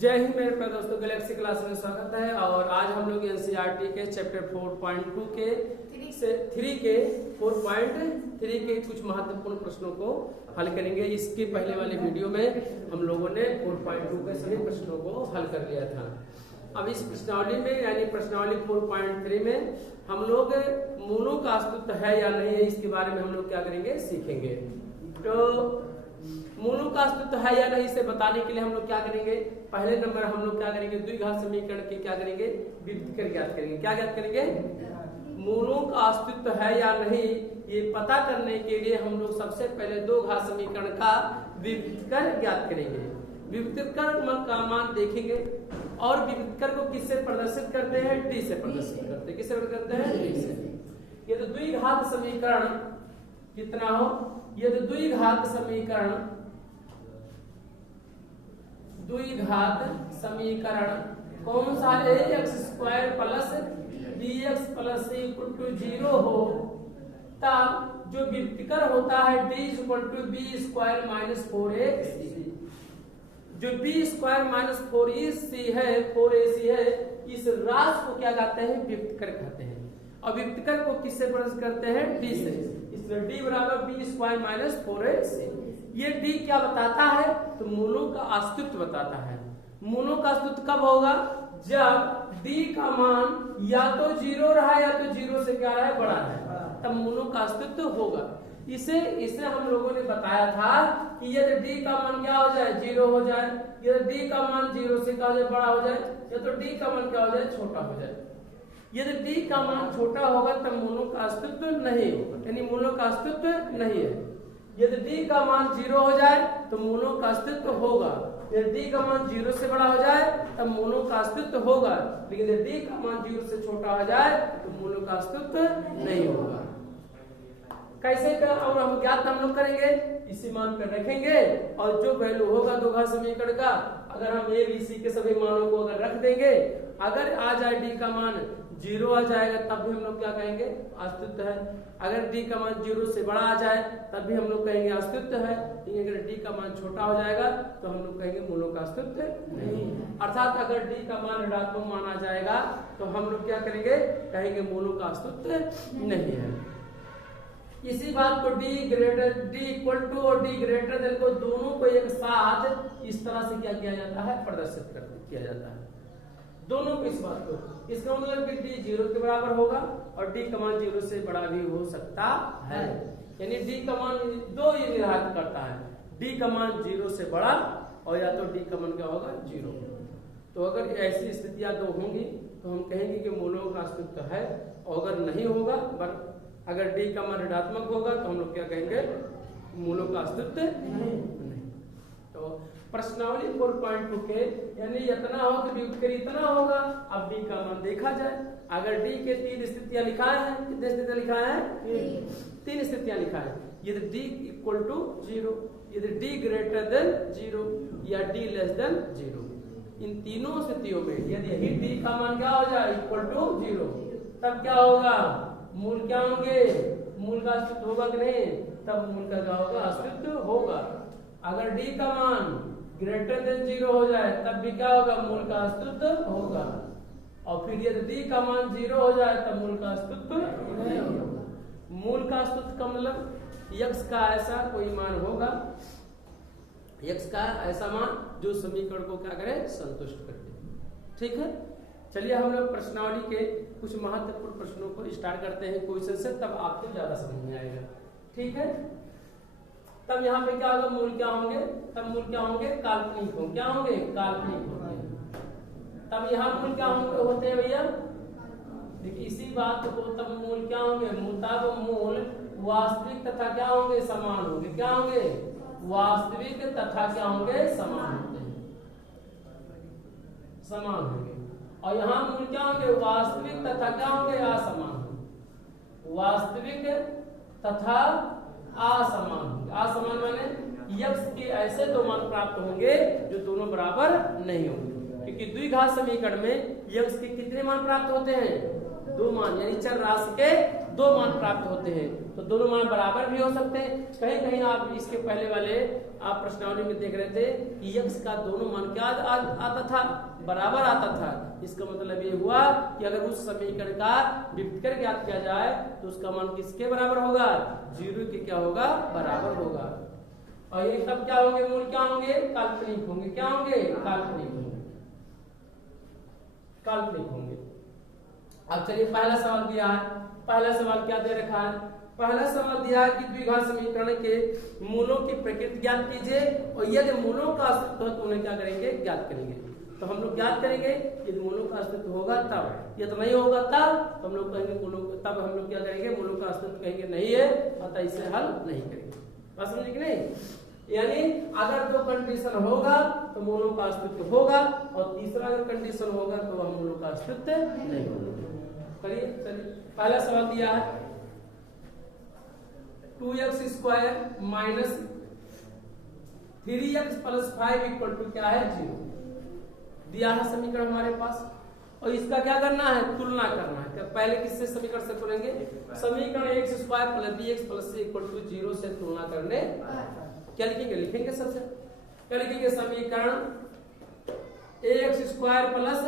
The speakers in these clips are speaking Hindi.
जय हिंद मेरे प्यारे दोस्तों, गैलेक्सी क्लास में स्वागत है। और आज हम लोग एनसीईआरटी के चैप्टर 4.2 के 4.3 के कुछ महत्वपूर्ण प्रश्नों को हल करेंगे। इसके पहले वाले वीडियो में हम लोगों ने 4.2 के सभी प्रश्नों को हल कर लिया था। अब इस प्रश्नावली में यानी प्रश्नावली 4.3 में हम लोग मूलों का अस्तित्व है या नहीं है, इसके बारे में हम लोग क्या करेंगे, सीखेंगे। तो मूलों का अस्तित्व है या नहीं इसे बताने के लिए हम लोग क्या करेंगे, पहले नंबर हम लोग क्या करेंगे, द्विघात समीकरण के क्या करेंगे, व्युत्क्रम ज्ञात करेंगे। क्या ज्ञात करेंगे? मूलों का अस्तित्व है या नहीं ये पता करने के लिए हम लोग सबसे पहले दो घात समीकरण का व्युत्क्रम ज्ञात करेंगे। व्युत्क्रम का मान देखेंगे और व्युत्क्रम को किससे प्रदर्शित करते हैं, डी से प्रदर्शित करते हैं। किससे करते हैं? डी से। ये तो द्विघात समीकरण कितना हो, ये तो द्विघात समीकरण कौन सा है, x² plus bx plus c equal to 0 हो, तब जो व्युत्क्रम होता है d equal to b² minus 4ac, जो b² माइनस 4ac है, इस राशि को क्या कहते हैं, व्युत्क्रम कहते हैं। और व्युत्क्रम को किससे प्रदर्शित करते हैं, d से। इसलिए d बराबर b² माइनस 4ac। ये d क्या बताता है, तो मूलों का अस्तित्व बताता है। मूलों का अस्तित्व कब होगा, जब d का मान या तो 0 रहा या तो 0 से क्या रहा है, बड़ा है, तब मूलों का अस्तित्व होगा। इसे हम लोगों ने बताया था कि यदि d का मान क्या हो जाए, 0 हो जाए, यदि d का मान 0 से क्या हो जाए, बड़ा हो जाए, या तो d का मान क्या हो जाए, छोटा हो जाए। यदि d का मान छोटा होगा तब मूलों का अस्तित्व नहीं होगा, यानी मूलों का अस्तित्व नहीं है। यदि d का मान 0 हो जाए तो मूलों का अस्तित्व होगा, यदि d का मान 0 से बड़ा हो जाए तब मूलों का अस्तित्व होगा, लेकिन यदि d का मान 0 से छोटा हो जाए तो मूलों का अस्तित्व नहीं होगा। कैसे कर, और हम ज्ञात हम लोग करेंगे, इसी मान पर रखेंगे और जो वैल्यू होगा दो घात समीकरण का, अगर हम a b c के सभी मानों को अगर रख देंगे, अगर आ जाए d का मान 0 आ जाएगा तब भी हम लोग क्या कहेंगे, अस्तित्व है। अगर d का मान 0 से बड़ा आ जाए तब भी हम लोग कहेंगे अस्तित्व है। अगर d का मान छोटा हो जाएगा तो हम लोग कहेंगे मूलों का अस्तित्व नहीं। अर्थात अगर d का मान ऋणात्मक माना जाएगा तो हम लोग क्या करेंगे, कहेंगे मूलों का अस्तित्व नहीं है। इसी बात को d इक्वल टू और d ग्रेटर देन को दोनों को एक साथ इस तरह से क्या किया जाता है, प्रदर्शित किया जाता है दोनों को। इस बात को, इसका मतलब कि d 0 के बराबर होगा और d का मान 0 से बड़ा भी हो सकता है। यानी d का मान दो ये निर्धारित करता है, d का मान 0 से बड़ा और या तो d का मान क्या होगा, 0। तो अगर ऐसी स्थितियां दो होंगी तो हम कहेंगे कि मूलों का अस्तित्व है, और अगर नहीं होगा, अगर d का मान ऋणात्मक होगा तो हम लोग क्या कहेंगे, मूलों का अस्तित्व नहीं। तो प्रश्नावली 4.2 के यानी इतना हो तो व्युत्क्रम इतना होगा। अब d का मान देखा जाए, अगर d के 3 स्थितियां लिखा है, कितने स्थितियां लिखा है, 3 स्थितियां लिखा है। यदि d इक्वल टू 0, यदि d ग्रेटर देन 0 या d लेस देन 0, इन तीनों स्थितियों में यदि d का मान क्या हो जाए, इक्वल टू 0, तब क्या होगा, मूल क्या होंगे, मूल का अस्तित्व होगा कि नहीं, तब मूल का क्या होगा, अस्तित्व होगा। अगर d का मान ग्रेटर देन 0 हो जाए तब भी क्या होगा, मूल का अस्तित्व होगा। और फिर यदि d का मान 0 हो जाए तब मूल का अस्तित्व नहीं होगा। मूल का अस्तित्व का मतलब x का ऐसा कोई मान होगा, x का ऐसा मान जो समीकरण को क्या करे, संतुष्ट कर दे। ठीक है, चलिए हम लोग प्रश्नावली के कुछ महत्वपूर्ण प्रश्नों को स्टार्ट करते हैं क्वेश्चन से, तब आपको ज्यादा समझ में आएगा। ठीक है, तब यहाँ पे क्या होगा, मूल क्या होंगे, तब मूल क्या होंगे, काल्पनिक होंगे। क्या होंगे, काल्पनिक होंगे। तब यहाँ मूल क्या होते हैं भैया, देखिए इसी बात को, तब मूल क्या होंगे, तब मूल वास्तविक तथा क्या होंगे, समान होंगे। क्या होंगे, वास्तविक तथा क्या होंगे, समान होंगे, समान होंगे। और यहाँ मूल क्या होंगे, वास्तविक तथा क्या होंगे, असमान होंगे। वास्तविक तथा असमान होंगे। असमान माने x के ऐसे दो मान प्राप्त होंगे जो दोनों बराबर नहीं होंगे, क्योंकि द्विघात समीकरण में x के कितने मान प्राप्त होते हैं, 2 मान, यानी चर राशि के दो मान प्राप्त होते हैं। तो दोनों मान बराबर भी हो सकते हैं। कहीं कहीं आप इसके पहले वाले आप प्रश्नावली में देख रहे थे कि x का दोनों मान क्या आता था, बराबर आता था। इसका मतलब ये हुआ कि अगर उस समीकरण का व्युत्क्रम ज्ञात किया जाए तो उसका मान किसके बराबर होगा, 0 के क्या होगा, बराबर होगा। और ये तब क्या होंगे, मूल क्या होंगे, काल्पनिक होंगे। क्या होंगे, काल्पनिक होंगे, काल्पनिक होंगे। अब चलिए पहला सवाल दिया है। पहला सवाल क्या दे रखा है, पहला सवाल दिया है कि द्विघात समीकरण के मूलों की प्रकृति ज्ञात कीजिए और यदि मूलों का अस्तित्व है तो उन्हें क्या करेंगे, ज्ञात करेंगे। तो हम लोग ज्ञात करेंगे यदि मूलों का अस्तित्व होगा तब, यदि नहीं होगा तब हम लोग कहेंगे मूलों, तब हम लोग क्या करेंगे, मूलों का अस्तित्व कहेंगे नहीं है, अतः इसे हल नहीं करेंगे। बात समझे कि नहीं? यानी अगर दो कंडीशन होगा तो मूलों का अस्तित्व होगा और तीसरा अगर कंडीशन होगा तो वह मूलों का अस्तित्व नहीं होगा। करिए, चलिए पहला सवाल दिया है 2x square minus 3x plus 5 equal to क्या है, 0 दिया है समीकरण हमारे पास। और इसका क्या करना है, तुलना करना है। पहले किससे समीकरण से खोलेंगे, समीकरण x square plus bx plus c equal to 0 से तुलना करने। क्या लिखेंगे, लिखेंगे सबसे क्या लिखेंगे, समीकरण ax square plus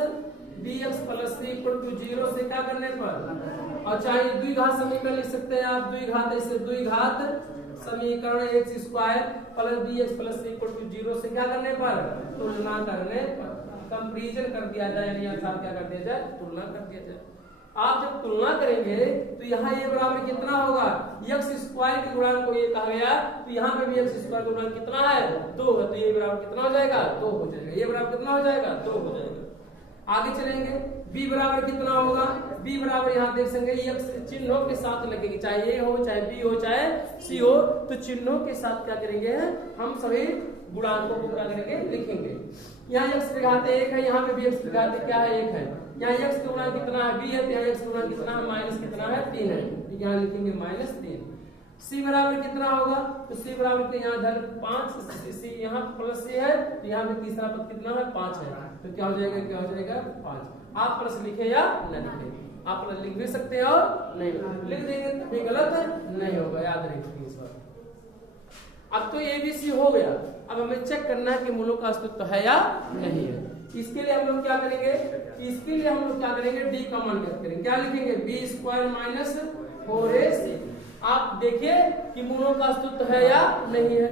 bx plus c equal to 0 से क्या करने पर, और चाहे द्विघात समीकरण लिख सकते हैं आप, द्विघात ऐसे द्विघात समीकरण x square plus bx plus c equal to 0 से क्या करने पर, तुलना करने पर। कंपैरिजन कर दिया जाए, यानी अर्थात क्या कर दिया जाए, तुलना कर दिया जाए। आप जब तुलना करेंगे तो यहाँ ये बराबर कितना होगा, x स्क्वायर के गुणांक को ये कहा गया, तो यहाँ पे भी x स्क्वायर का गुणांक कितना है, 2 है, तो ये बराबर कितना हो जाएगा, 2 हो जाएगा। ये बराबर कितना हो जाएगा, 2 हो जाएगा। आगे चलेंगे, b बराबर कितना होगा, b बराबर यहाँ देख सकते हैं x चिन्हों के साथ लगेगी, चाहे a हो चाहे b हो चाहे c हो, तो चिन्हों के साथ क्या करेंगे, हम सभी गुणांकों को क्या करेंगे, लिखेंगे। यहाँ x घात 1 है, यहाँ पे भी x घात क्या है, 1 है। यहाँ x का गुणांक कितना है, b है, तो यहाँ x का गुणांक कितना है, माइनस कितना है, 3 है, यहाँ लिखेंगे -3। c बराबर कितना होगा, तो c बराबर के यहाँ धन 5, c यहाँ प्लस c है, तो यहाँ पे तीसरा पद कितना है, 5 है, तो क्या हो जाएगा, क्या हो जाएगा, 5। आप प्लस लिखे या न लिखे, आप प्लस लिख भी सकते हो, नहीं लिख देंगे तभी गलत नहीं होगा, याद रखिए इस बात। अब तो ABC हो गया, अब हमें चेक करना है कि मूलों का अस्तित्व है या नहीं है। इसके लिए हम लोग क्या करेंगे, इसके लिए हम लोग क्या करेंगे, d का मान ज्ञात करेंगे। क्या लिखेंगे, b स्क्वायर माइनस 4ac। आप देखिए कि मूलों का अस्तित्व है या नहीं है,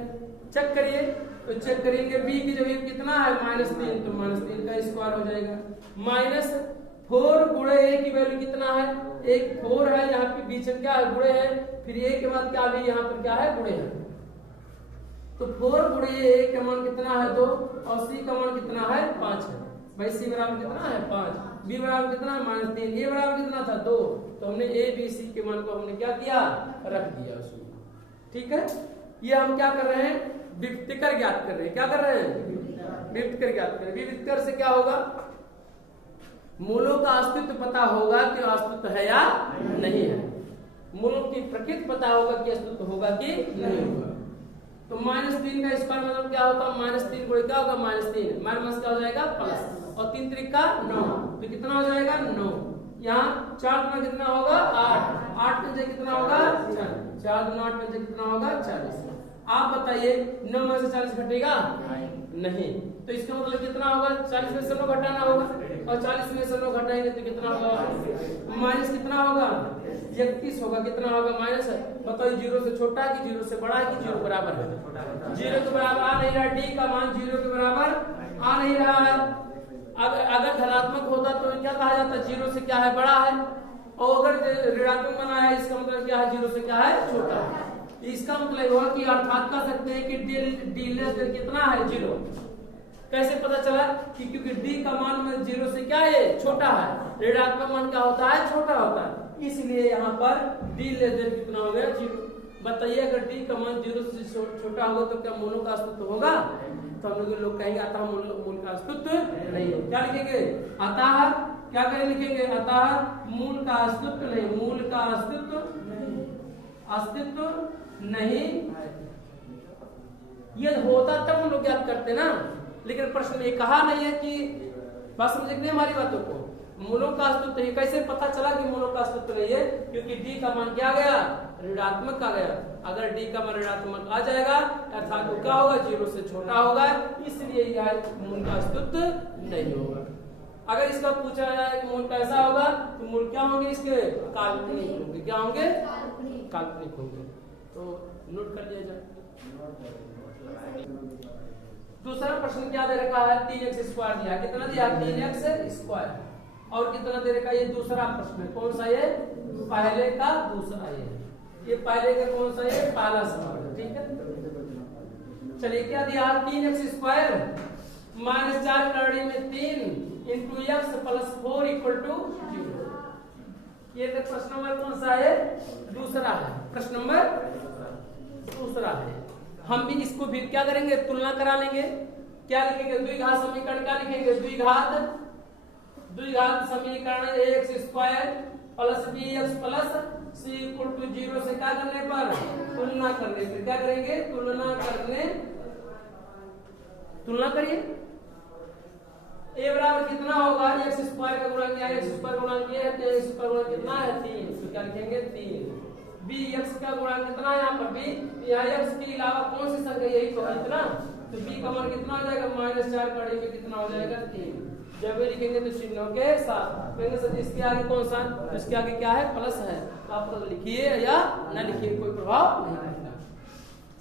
चेक करिए। तो चेक करेंगे, b की जगह कितना है, -3, तो -3 का स्क्वायर हो जाएगा। -4 गुणे a की वैल्यू कितना है, 1 4 है, यहाँ पे बीच में क्या है, गुणे है, फिर a के बाद क्या भी यहाँ पर क्या है, गुणे है, तो 4 गुणे a का मान कितना है, 2, और c का मान कितना है, 5 है। भाई c बराबर कितना है, 5, b बराबर कितना है, -3, a बराबर कितना था, 2, तो हमने a b c के मान को हमने क्या किया, रख दिया उसमें। ठीक है, ये हम क्या कर रहे हैं, व्युत्क्रम ज्ञात कर रहे हैं। क्या कर रहे हैं, व्युत्क्रम ज्ञात कर रहे हैं। व्युत्क्रम से क्या होगा, मूलों का अस्तित्व पता होगा कि अस्तित्व है या नहीं है, मूलों की प्रकृति पता होगा कि अस्तित्व होगा कि नहीं होगा। तो -3 का स्क्वायर मतलब क्या होता है, -3 गुणे क्या होगा, -3, माइनस क्या हो जाएगा, प्लस, और 3 त्रिका 9, तो कितना हो जाएगा, 9। यहाँ 4 गुना कितना होगा, 8, 8 पंजे कितना होगा, 4 गुना 8 पंजे कितना होगा, 40। आप बताइए 9 में से 40 घटेगा नहीं, तो इसका मतलब कितना होगा, 40 में से 9 घटाना होगा, और 40 में से 9 घटाएंगे तो कितना होगा, माइनस कितना होगा, 31 होगा। कितना होगा, माइनस। बताइए 0 से छोटा है कि 0 से बड़ा है कि 0 बराबर है, 0 के बराबर आ नहीं रहा, d का मान 0 के बराबर आ नहीं रहा है। अगर धनात्मक होता तो क्या कहा जाता, 0 से क्या है, बड़ा है, और अगर ऋणात्मक बना है इसका मतलब क्या है, 0 से क्या है, छोटा है। इसका मतलब हुआ कि अर्थात कह सकते हैं कि d लेस देन कितना है, 0। कैसे पता चला कि क्योंकि d का मान में 0 से क्या है, छोटा है, ऋणात्मक मान क्या होता है, छोटा होता है, इसलिए यहाँ पर d लेस देन कितना हो गया, 0। बताइए अगर d का मान 0 से छोटा होगा तो क्या मूलों का अस्तित्व होगा, तो हम लोग कहेंगे अतः मूल का अस्तित्व नहीं है। क्या लिखेंगे, अतः क्या करें, लिखेंगे अतः मूल का अस्तित्व नहीं, मूल का अस्तित्व नहीं। ये होता तब हम लोग याद करते ना, लेकिन प्रश्न में कहा नहीं है कि बात समझ नहीं हमारी बातों को, मूलों का अस्तित्व है। कैसे पता चला कि मूलों का अस्तित्व नहीं है? क्योंकि डी का मान क्या आ गया? ऋणात्मक आ गया। अगर डी का मान ऋणात्मक आ जाएगा अर्थात वो क्या होगा? 0 से छोटा होगा, इसलिए यह मूल का अस्तित्व नहीं होगा। अगर इसका पूछा जाए मूल कैसा होगा तो मूल क्या होंगे? इसके काल्पनिक होंगे। क्या होंगे? काल्पनिक होंगे। तो नोट कर लिया जाए। दूसरा प्रश्न क्या दे रखा है? 3x² दिया। कितना दिया? 3x²। और कितना दे रखा है? ये दूसरा प्रश्न है। कौन सा ये? पहले का दूसरा। ये पहले का कौन सा? ये पहला सवाल है। ठीक है, चलिए क्या दिया? 3x² -4 करड़ी में 3 into x plus 4 equal to 0। ये प्रश्न नंबर कौन सा है? दूसरा है। प्रश्न नंबर दूसरा है। हम भी इसको भी क्या करेंगे? तुलना करा लेंगे। क्या लिखेंगे? द्विघात समीकरण क्या लिखेंगे? द्विघात समीकरण ax² plus bx plus c equal to 0 से क्या करने पर? तुलना करने पर। क्या करेंगे? तुलना करिए। a बराबर कितना होगा? x² का गुणा किया, x² का गुणा किया है तो x² का गुणा कितना है? 3। तो क्या लिखेंगे? 3। bx का गुणा कितना है? यहाँ पर b, यहाँ x के अलावा कौन सी संख्या? यही तो है इतना। तो b का मान कितना हो जाएगा? -4 कड़ी में कितना हो जाएगा? 3। जब ये लिखेंगे तो चिन्हों के साथ कहेंगे सर इसके आगे कौन सा? तो इसके आगे क्या है? प्लस है। तो आप तो लिखिए या ना लिखिए, कोई प्रभाव नहीं पड़ता।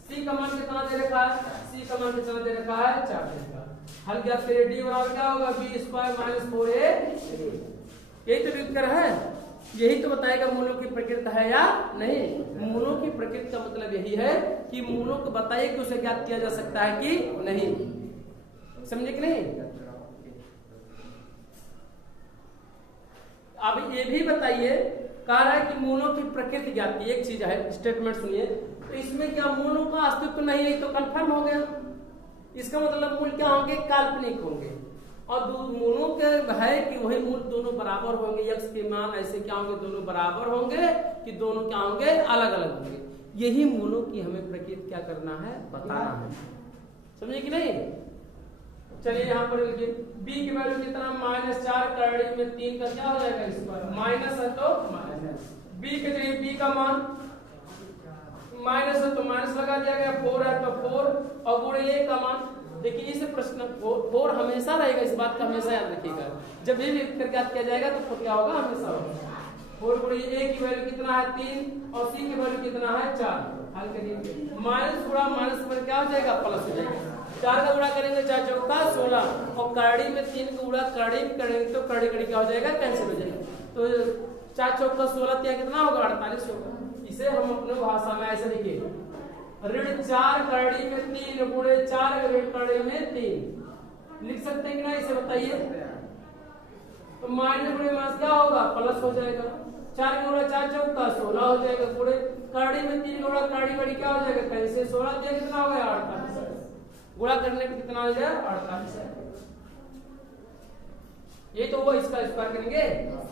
c का मान कितना दे रखा है? c का मान कितना दे रखा है? 4 दे रखा है। हल क्या करिए? d बराबर क्या होगा? b² - 4a। यही तो उत्तर है। यही तो बताएगा मूलों की प्रकृति है या नहीं। मूलों की प्रकृति का मतलब यही है कि मूलों को बताइए कि उसे ज्ञात किया जा सकता है कि नहीं। समझे कि नहीं? अब ये भी बताइए, कह रहा है कि मूलों की प्रकृति ज्ञात की। एक चीज है, स्टेटमेंट सुनिए। तो इसमें क्या मूलों का अस्तित्व नहीं है? तो कंफर्म हो गया। इसका मतलब मूल क्या होंगे? काल्पनिक होंगे। और मूलों के है कि वही मूल दोनों बराबर होंगे। x के मान ऐसे क्या होंगे? दोनों बराबर होंगे कि दोनों क्या होंगे? अलग अलग होंगे। यही मूलों की हमें प्रकृति क्या करना है? बताना है। समझे कि नहीं? चलिए यहाँ पर लिखिए b की वैल्यू कितना? -4 करड़ी में 3 का क्या हो जाएगा? स्क्वायर। माइनस है तो b के जगह b का मान माइनस है तो माइनस लगा दिया गया। 4 है तो 4 और गुणे a का मान। देखिए इस प्रश्न 4 हमेशा रहेगा। इस बात का हमेशा याद रखिएगा। जब भी करके याद किया जाएगा तो क्या होगा? हमेशा होगा। 4 गुणे a की वैल्यू कितना है? 3 और c की वैल्यू कितना है? 4। हल करिए। माइनस गुणा माइनस पर क्या हो जाएगा? प्लस हो जाएगा। 4 का गुणा करेंगे 4 चौका 16 और करड़ी में 3 का गुणा करड़ी में करेंगे तो करड़ी करड़ी क्या हो जाएगा? कैंसिल हो जाएगा। तो 4 चौका 16 कितना होगा? 48 होगा। इसे हम अपने भाषा में ऐसे लिखेंगे ऋण 4 करड़ी में 3 गुणे 4 ऋण करड़ी में 3 लिख सकते हैं कि नहीं? इसे बताइए। तो माइनस गुणे माइनस क्या होगा? प्लस हो जाएगा। 4 गुणा 4 चौका 16 हो जाएगा। गुणे करड़ी में 3 गुणा करड़ी करड़ी क्या हो जाएगा? कैसे 16 दिया कितना हो गया? 48। गुणा करने पे कितना आ जाएगा? 48 है। ये तो वो इसका स्क्वायर करेंगे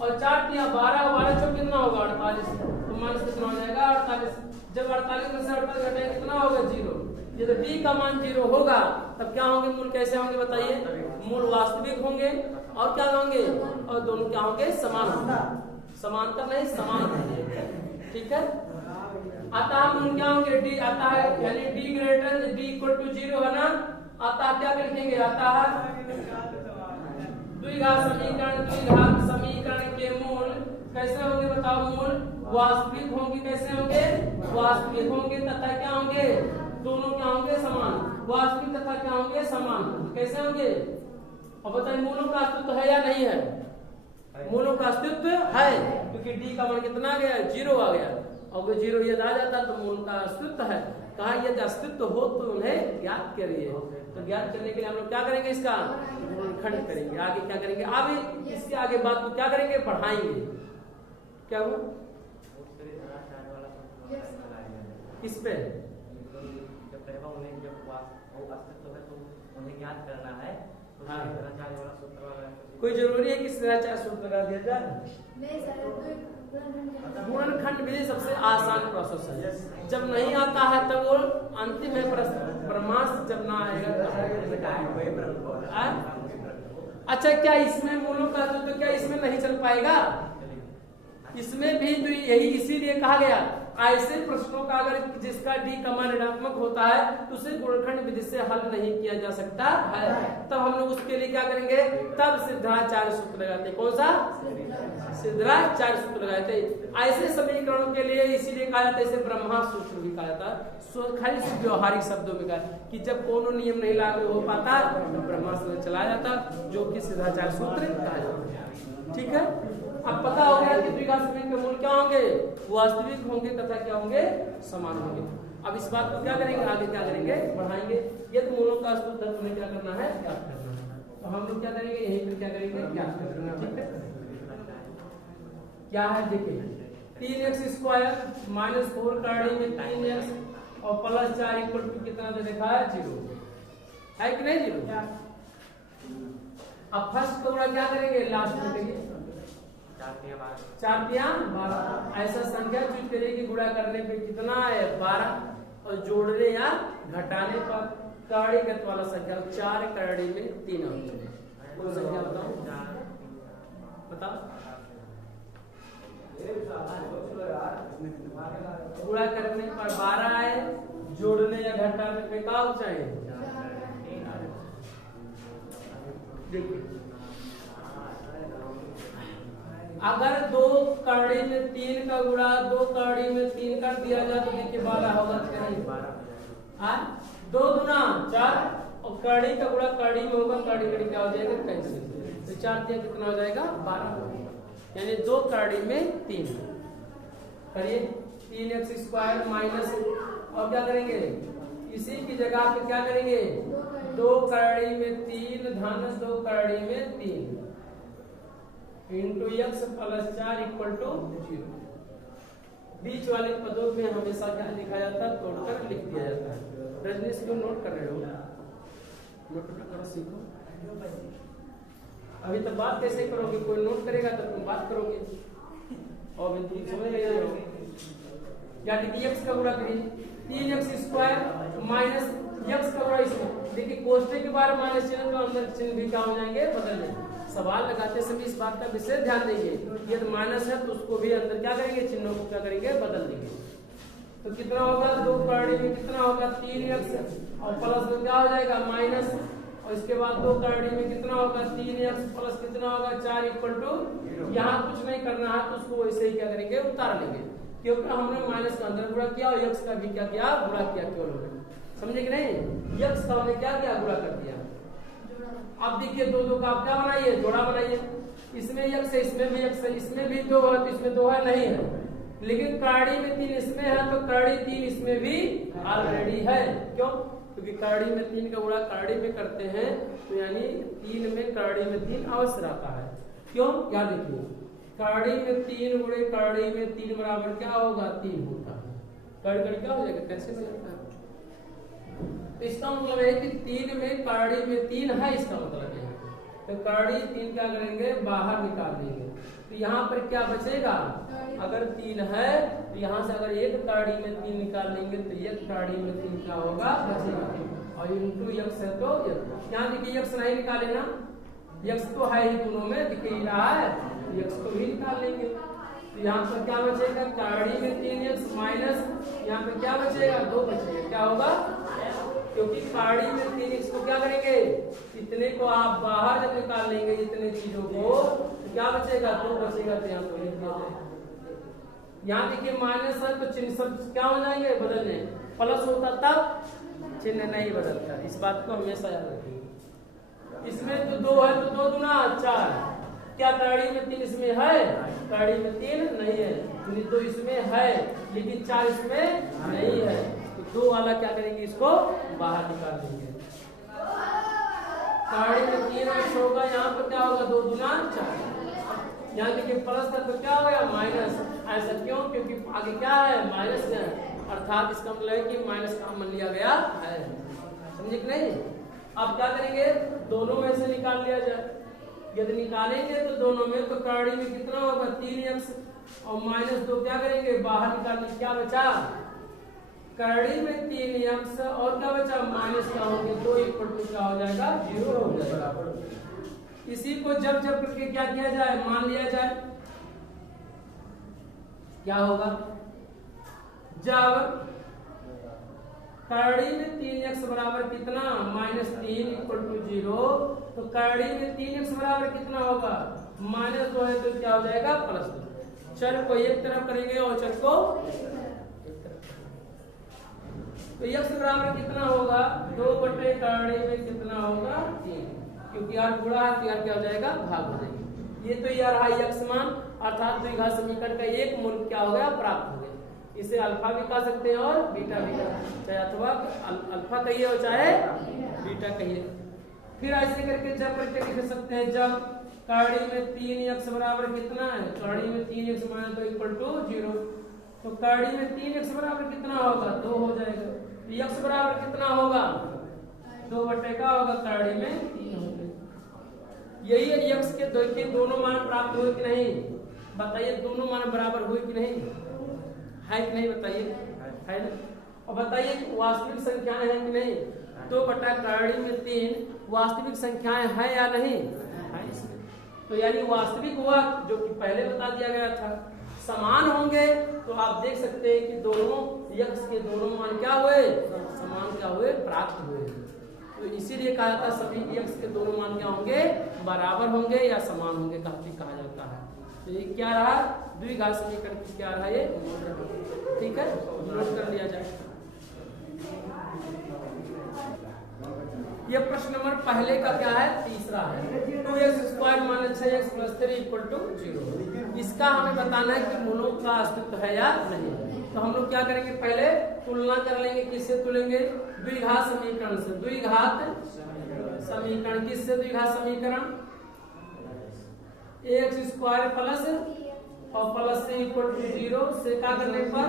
और 4 दिया 12 12 चौक कितना होगा? 48। तो माइनस कितना हो जाएगा? 48। जब 48 में से 48 घटाएंगे कितना होगा? 0। यदि b का मान 0 होगा तब क्या होंगे? मूल कैसे होंगे बताइए? मूल वास्तविक होंगे और क्या होंगे? और दोनों क्या होंगे? समान होंगे। समांतर नहीं, समान होंगे। ठीक है। अतः मूल क्या होंगे? d आता है यानी d greater d equal to 0 है ना। अतः क्या लिखेंगे? अतः द्विघात समीकरण के मूल कैसे होंगे? बताओ। मूल वास्तविक होंगे। कैसे होंगे? वास्तविक होंगे तथा क्या होंगे? दोनों क्या होंगे? समान। वास्तविक तथा क्या होंगे? समान। कैसे होंगे? अब बताइए मूलों का अस्तित्व है या नहीं है? मूलों का अस्तित्व है क्योंकि d का मान कितना आ गया? 0 आ गया। और 0 यदि आ जाता तो मूल का अस्तित्व है। कहा यदि अस्तित्व हो तो उन्हें ज्ञात करिए। तो ज्ञात करने के लिए हम लोग क्या करेंगे? इसका गुणनखंड करेंगे। आगे क्या करेंगे? आगे इसके आगे बात को क्या करेंगे? पढ़ाएंगे। क्या हुआ? किस पे? कोई जरूरी है कि सदाचार सूत्र लगा दिया जाए? गुणनखंड विधि सबसे आसान प्रोसेस है। जब नहीं आता है तब वो अंतिम है। ब्रह्मास्त्र जब ना आएगा अच्छा क्या इसमें मूलों का तो क्या इसमें नहीं चल पाएगा? इसमें भी तो यही इसीलिए कहा गया ऐसे प्रश्नों का अगर जिसका डी कमान ऋणात्मक होता है तो उसे गुणनखंड विधि से हल नहीं किया जा सकता है। तब हम लोग उसके लिए क्या करेंगे? तब सिद्धाचार्य सूत्र लगाते। कौन सा? सिद्धाचार्य सूत्र लगाते। ऐसे समीकरणों के लिए इसीलिए कहा जाता है, इसे ब्रह्मा सूत्र भी कहा जाता है। खाली सिर्फ व्यवहारिक शब्दों में कहा कि जब कोनो नियम नहीं लागू हो पाता तो ब्रह्मा सूत्र चला जाता, जो कि सिद्धाचार्य सूत्र कहा जाता। ठीक है, अब पता हो गया कि द्विघात समीकरण के मूल क्या होंगे? वास्तविक होंगे तथा क्या होंगे? समान होंगे। अब इस बात को क्या करेंगे? आगे क्या करेंगे? बढ़ाएंगे। ये तो मूलों का अस्तित्व तत्व में क्या करना है? ज्ञात करना है। तो हम लोग क्या करेंगे? यहीं पर क्या करेंगे? ज्ञात करना। ठीक है, क्या है देखिए, 3x स्क्वायर माइनस 4 करड़ी में 3x और प्लस 4 इक्वल टू कितना दे देखा है? 0 है कि नहीं? 0। अब फर्स्ट का गुणा क्या करेंगे? लास्ट में करेंगे 4 तिया 12। ऐसा संख्या चूज करिए कि गुणा करने पे कितना है? 12 और जोड़ने या घटाने पर कड़ीगत वाला संख्या 4 करड़ी में 3 होती है। कौन संख्या बताओ? बताओ। गुणा करने पर 12 आए, जोड़ने या घटाने पे क्या हो चाहिए? देखिए अगर 2 कड़ी में 3 का गुणा 2 कड़ी में 3 कर दिया जाए तो देखिए 12 होगा कि नहीं? 12। 2 गुना 4 और कड़ी का गुणा कड़ी में होगा, कड़ी कड़ी क्या हो जाएगा? कैंसिल। तो 4 दिया कितना हो जाएगा? 12। यानी 2 कड़ी में 3 करिए। 3x स्क्वायर माइनस और क्या करेंगे? इसी की जगह पे क्या करेंगे? 2 कड़ी में 3 धन 2 कड़ी में 3 into x plus 4 equal to 0। बीच वाले पदों में हमेशा क्या लिखा जाता है? तोड़कर लिख दिया जाता है। रजनीश क्यों नोट कर रहे हो? नोट करो, सीखो। अभी तक बात कैसे करोगे? कोई नोट करेगा तो तुम बात करोगे और तुम समझ नहीं रहे हो। या x का गुणा करिए 3x स्क्वायर माइनस x का गुणा इसमें देखिए कोष्ठक के बाहर माइनस चिन्ह तो अंदर चिन्ह भी क्या हो जाएंगे? बदल जाएंगे। सवाल लगाते समय इस बात का विशेष ध्यान देंगे। यदि माइनस है तो उसको भी अंदर क्या करेंगे? चिन्हों को क्या करेंगे? बदल देंगे। तो कितना होगा? 2 कड़ी में कितना होगा? 3x और प्लस में क्या हो जाएगा? माइनस और इसके बाद 2 कड़ी में कितना होगा? 3x प्लस कितना होगा? 4 इक्वल टू। यहाँ कुछ नहीं करना है तो उसको वैसे ही क्या करेंगे? उतार लेंगे, क्योंकि हमने माइनस का अंदर गुणा किया और x का भी क्या किया? गुणा किया केवल। समझे कि नहीं? x का हमने क्या किया? गुणा कर दिया। अब देखिए 2 का आप क्या बनाइए? जोड़ा बनाइए। इसमें x है, इसमें भी x है, इसमें भी 2 है तो इसमें 2 है नहीं है, लेकिन कड़ी में 3 इसमें है तो कड़ी 3 इसमें भी ऑलरेडी है। क्यों? क्योंकि कड़ी में 3 का गुणा कड़ी में करते हैं तो यानी 3 में कड़ी में 3 अवश्य रहता है। क्यों? याद देखिए कड़ी में 3 गुणे कड़ी में 3 बराबर क्या होगा? 3 होता है। कड़ी कड़ी क्या हो जाएगा? कैसे हो जाता है? तो इसका मतलब है कि 3 में कड़ी में 3 है, इसका मतलब है तो कड़ी 3 क्या करेंगे? बाहर निकाल देंगे। तो यहाँ पर क्या बचेगा? अगर 3 है तो यहाँ से अगर एक कड़ी में 3 निकाल लेंगे तो एक कड़ी में 3 क्या होगा? बचेगा। और इंटू x है तो यहाँ देखिए x नहीं निकाले ना, x तो है ही दोनों में दिख ही रहा है, x को भी निकाल लेंगे। तो यहाँ पर क्या बचेगा? कड़ी में 3x माइनस यहाँ पे क्या बचेगा? 2 बचेगा। क्या होगा? क्योंकि कड़ी में 3x को क्या करेंगे? इतने को आप बाहर जब निकाल लेंगे इतने चीजों को तो क्या बचेगा? 2 बचेगा। तो यहाँ पर लिख दिया जाए। यहाँ देखिए माइनस है तो चिन्ह सब क्या हो जाएंगे? बदलने। प्लस होता तब चिन्ह नहीं बदलता। इस बात को हमेशा याद रखिए। इसमें तो 2 है तो 2 गुना 4। क्या कड़ी में 3 इसमें है? कड़ी में 3 नहीं है, तो इसमें है लेकिन 4 इसमें नहीं है। तो 2 वाला क्या करेंगे? इसको बाहर निकाल देंगे। कड़ी में 3 होगा, यहाँ पर क्या होगा? 2 गुना 4। यहाँ देखिए प्लस था तो क्या हो गया? माइनस। ऐसा क्यों? क्योंकि आगे क्या है? माइनस है, अर्थात इसका मतलब है कि माइनस का मान लिया गया है। समझे कि नहीं? अब क्या करेंगे? दोनों में से निकाल लिया जाए। यदि निकालेंगे तो दोनों में तो कड़ी में कितना होगा? 3x और माइनस 2 क्या करेंगे? बाहर निकालने। क्या बचा? कड़ी में 3x और क्या बचा? माइनस का होंगे 2 इक्वल टू क्या हो जाएगा? 0 हो जाएगा। इसी को जब जब करके क्या किया जाए, मान लिया जाए, क्या होगा, जब करड़ी में 3x बराबर कितना -3 = 0, तो करड़ी में 3x बराबर कितना होगा -2 है, तो क्या हो जाएगा +2। चर को एक तरफ करेंगे और चर को तो x बराबर कितना होगा 2 करड़ी में कितना होगा 3, क्योंकि यार गुणा है तो यार क्या हो जाएगा भाग हो जाएगा। ये तो यार है x मान, अर्थात द्विघात समीकरण का एक मूल क्या हो गया प्राप्त हो गया। इसे अल्फा भी कह सकते हैं और बीटा भी चाहे अथवा अल्फा कहिए और चाहे बीटा कहिए। फिर ऐसे करके जब करके लिख सकते हैं, जब करड़ी में 3x बराबर कितना है, करड़ी में 3x -2 = 0, तो करड़ी में 3x बराबर कितना होगा 2 हो जाएगा। x बराबर कितना होगा 2 का होगा, करड़ी में 3 होगा। यही है x के दोनों मान प्राप्त हुए कि नहीं, बताइए दोनों मान बराबर हुए कि नहीं, है कि नहीं बताइए, है ना। और बताइए वास्तविक संख्याएं हैं कि नहीं, 2 करड़ी में 3 वास्तविक संख्याएं हैं या नहीं है। तो यानी वास्तविक हुआ जो कि पहले बता दिया गया था, समान होंगे तो आप देख सकते हैं कि दोनों x के दोनों मान क्या हुए, समान क्या हुए, प्राप्त हुए। तो इसीलिए कहा जाता है सभी x के दोनों मान क्या होंगे, बराबर होंगे या समान होंगे कहा जाता है। तो ये क्या रहा, द्विघात समीकरण की क्या रहा ये, ठीक है, नोट कर लिया जाए। ये प्रश्न नंबर पहले का क्या है, तीसरा है, 2x² - 6x + 3 = 0। इसका हमें बताना है कि मूलों का अस्तित्व है या नहीं। तो हम लोग क्या करेंगे, पहले तुलना कर लेंगे, किससे तुलेंगे, द्विघात समीकरण से। द्विघात समीकरण किससे, द्विघात समीकरण ax² प्लस और प्लस से = 0 से क्या करने पर,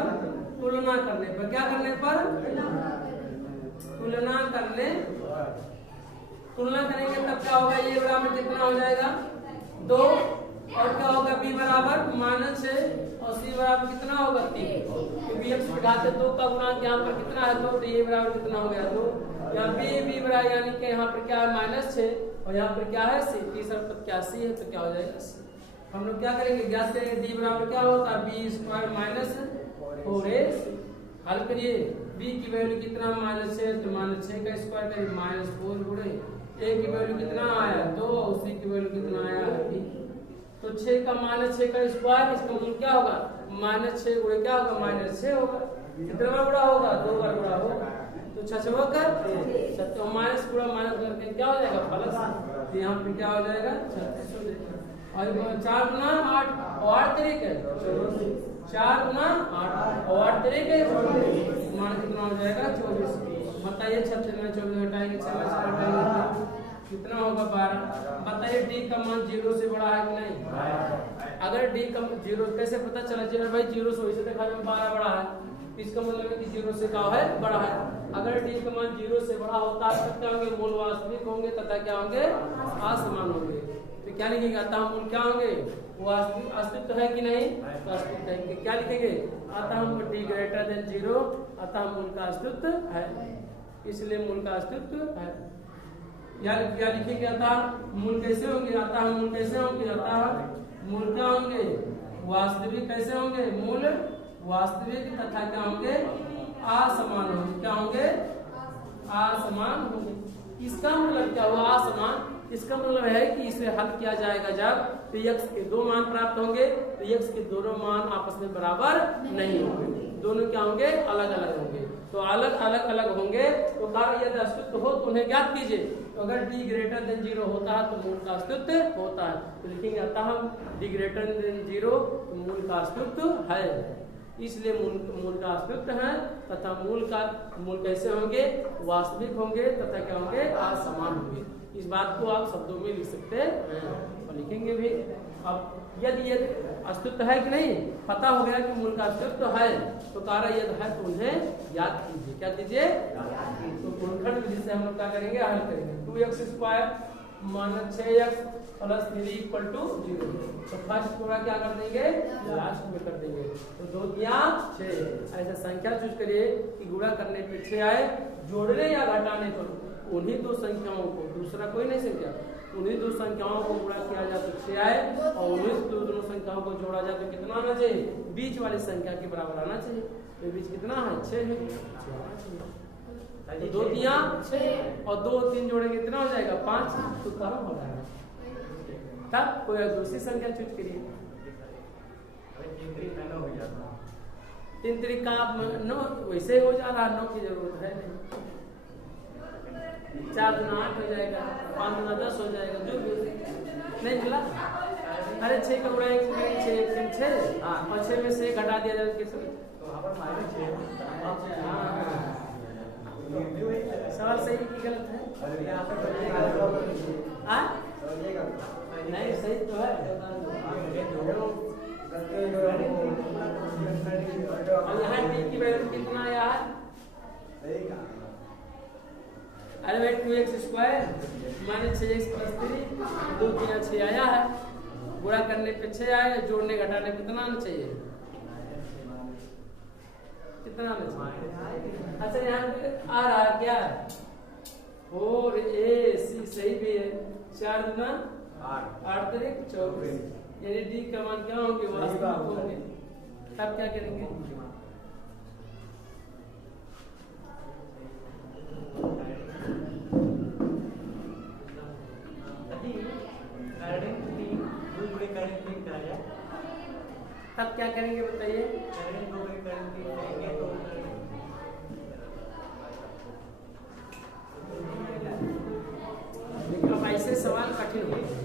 तुलना करने पर, क्या करने पर, तुलना करेंगे तब क्या होगा, ये बराबर कितना हो जाएगा 2, और क्या होगा b बराबर -6 और c बराबर कितना होगा 3, क्योंकि x की घात 2 का गुणांक यहाँ पर कितना है 2, तो ये बराबर कितना हो गया 2, यहाँ b बराबर यानी कि यहाँ पर क्या है -6 और यहाँ पर क्या है c, तीसरा पद क्या c है, तो क्या हो जाएगा c। हम लोग क्या करेंगे, ज्ञात करेंगे d बराबर क्या होता है b² - 4ac। हल करिए, b की वैल्यू कितना -6, तो -6 का स्क्वायर करिए -4 गुणे a की वैल्यू कितना आया 2 और c की वैल्यू कितना आया 3, तो 6 का -6 का स्क्वायर, इसका मतलब क्या होगा -6 गुणे क्या होगा -6 होगा, कितना बार बड़ा होगा 2 बार बड़ा होगा, तो 6 होकर सत्य माइनस पूरा माइनस करके क्या हो जाएगा प्लस, तो यहाँ पे क्या हो जाएगा 36 हो जाएगा। और 4 गुना 8 और 8 तरीके 4 गुना 8 और 8 तरीके मान कितना हो जाएगा 24। बताइए 36 में 24 हटाएंगे 6 में 4 हटाएंगे कितना होगा 12। बताइए d का मान 0 से बड़ा है कि नहीं, अगर d का 0 कैसे पता चला, जीरो भाई 0 से वैसे देखा जाए 12 बड़ा है, इसका मतलब है कि 0 से क्या है बड़ा है। अगर d का मान 0 से बड़ा होता है तो क्या होंगे, मूल वास्तविक होंगे तथा क्या होंगे असमान होंगे। तो क्या लिखेंगे, अतः मूल क्या होंगे, वास्तविक अस्तित्व है कि नहीं, तो अस्तित्व है, क्या लिखेंगे अतः d > 0, अतः मूल का अस्तित्व है, इसलिए मूल का अस्तित्व है। या लिखेंगे अतः मूल कैसे होंगे, अतः मूल कैसे होंगे, अतः मूल क्या होंगे वास्तविक, कैसे होंगे मूल वास्तविक तथा क्या होंगे असमान होंगे, क्या होंगे असमान होंगे। इसका मतलब क्या हुआ असमान, इसका मतलब है कि इसे हल किया जाएगा जब तो x के 2 मान प्राप्त होंगे, तो x के दोनों मान आपस में बराबर नहीं होंगे, दोनों क्या होंगे अलग अलग होंगे। तो अलग होंगे तो कार्य यदि अस्तित्व हो तो उन्हें ज्ञात कीजिए। तो अगर d > 0 होता है तो मूल का अस्तित्व होता है, तो लिखेंगे अतः d > 0 तो मूल का अस्तित्व है, इसलिए मूल का अस्तित्व है तथा मूल कैसे होंगे वास्तविक होंगे तथा क्या होंगे असमान होंगे। इस बात को आप शब्दों में लिख सकते हैं और लिखेंगे भी। अब यदि अस्तित्व है कि नहीं पता हो गया कि मूल का अस्तित्व है, तो कार्य यदि है तो उन्हें याद कीजिए, क्या कीजिए, तो गुणनखंड विधि से हम लोग क्या करेंगे, हल करेंगे। 2x² - 6x + 3 = 0। तो फर्स्ट पूरा क्या कर देंगे, लास्ट में कर देंगे, तो 2 या 6 ऐसा संख्या चूज करिए कि गुणा करने पे 6 आए, जोड़ने या घटाने पर उन्हीं 2 संख्याओं को, दूसरा कोई नहीं संख्या उन्हीं दो संख्याओं को गुणा किया जाए तो 6 आए, और उन्हीं दोनों संख्याओं को जोड़ा जाए तो कितना आना चाहिए? बीच वाली संख्या के बराबर आना चाहिए। तो बीच कितना है? 6 है। तो 2 3 6 और 2 3 जोड़ेंगे कितना हो जाएगा? 5। तो कम हो रहा है। तब कोई दूसरी संख्या चूज करिए। 3 3 का 9 वैसे हो जा रहा, 9 की जरूरत है नहीं। 4 दूना 8 हो जाएगा, 5 दूना 10 हो जाएगा, जो भी नहीं मिला। अरे 6 का गुणा 1 6 और 6 में से घटा दिया जाए किस सवाल सही की गलत है? नहीं सही तो है। और यहाँ डी की वैल्यू कितना है यार? अरे भाई 2x square minus 6x plus 3 2 3 6 आया है। गुणा करने पे 6 आया, जोड़ने घटाने पे कितना आना चाहिए? कितना आना चाहिए? अच्छा यहाँ पे आ रहा है क्या? 4ac सही भी है। 4 दूना 8 3 24, यानी डी का मान क्या होंगे? वास्तविक होंगे। तब क्या करेंगे? तब क्या करेंगे बताइए? अब ऐसे सवाल कठिन होंगे,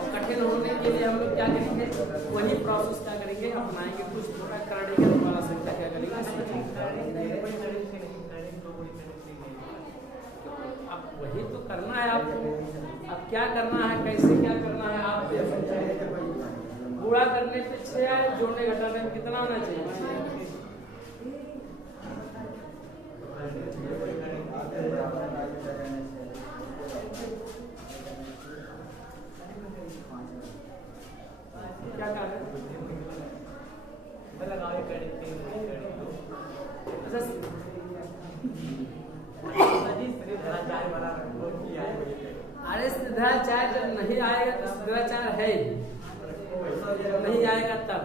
और कठिन होने के लिए हम लोग क्या करेंगे? वही प्रोसेस क्या करेंगे? अपनाएंगे। कुछ थोड़ा करेंगे तो वाला संख्या क्या करेंगे? अब वही तो करना है आपको। अब क्या करना है, कैसे क्या करना है आप? गुणा करने पे 6 आए, जोड़ने घटाने में कितना होना चाहिए? क्या कहा है? अरे सिद्धाचार्य जब नहीं आएगा तो सिद्धाचार्य है ही नहीं आएगा तब